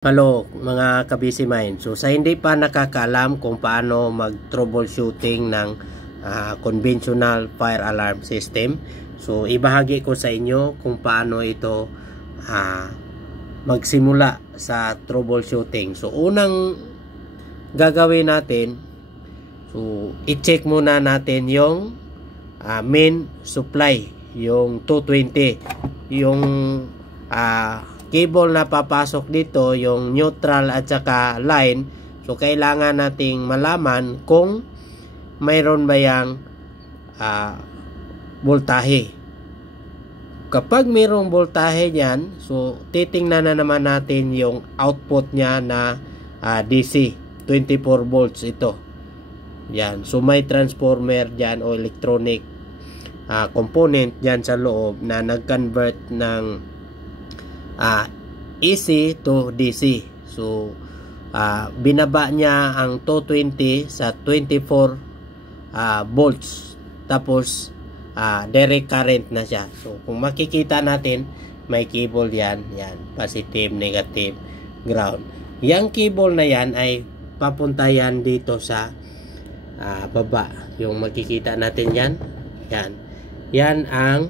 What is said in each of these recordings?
Hello mga kabisi mind. So sa hindi pa nakakaalam kung paano mag-troubleshooting ng conventional fire alarm system, so ibahagi ko sa inyo kung paano ito magsimula sa troubleshooting. So unang gagawin natin, so i-check muna natin yung main supply, yung 220, yung cable na papasok dito, yung neutral at saka line. So kailangan nating malaman kung mayroon ba yang voltahe. Kapag mayroong voltahe diyan, so titingnan na naman natin yung output niya na DC 24 volts ito. Yan. So may transformer diyan o electronic component diyan sa loob na nag-convert ng AC to DC. So binaba niya ang 220 sa 24 volts, tapos direct current na siya. So kung makikita natin, may cable yan, positive, negative, ground. Yang cable na yan ay papunta yan dito sa baba. Yung makikita natin yan ang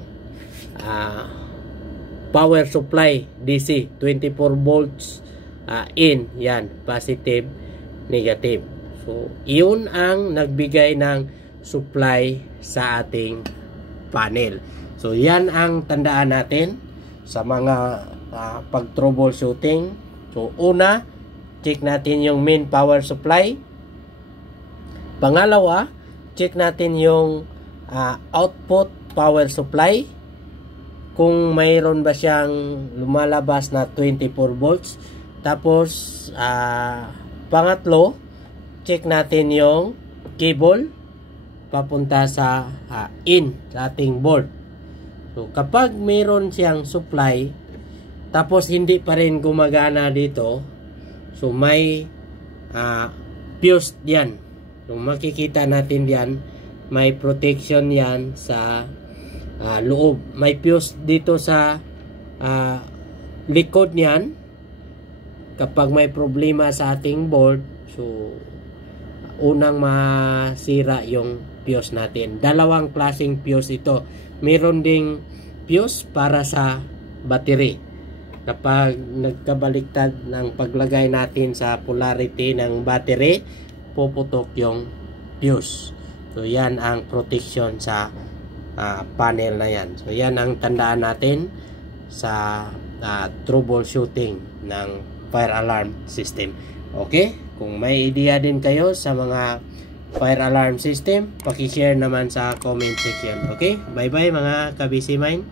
power supply DC 24 volts in, yan, positive, negative. So iyon ang nagbigay ng supply sa ating panel. So yan ang tandaan natin sa mga pag troubleshooting. So una, check natin yung main power supply. Pangalawa, check natin yung output power supply, kung mayroon ba siyang lumalabas na 24 volts. Tapos pangatlo, check natin yung cable papunta sa in sa ating board. So kapag mayroon siyang supply tapos hindi pa rin gumagana dito, so may fuse yan. So makikita natin yan, may protection yan sa loob. May fuse dito sa likod niyan. Kapag may problema sa ating board, so unang masira yung fuse natin. Dalawang klaseng fuse ito. Meron ding fuse para sa battery. Kapag nagkabaliktad ng paglagay natin sa polarity ng battery, puputok yung fuse. So yan ang protection sa panel na yan. So yan ang tandaan natin sa troubleshooting ng fire alarm system. Okay? Kung may idea din kayo sa mga fire alarm system, paki-share naman sa comment section. Okay? Bye bye mga kabisi mind.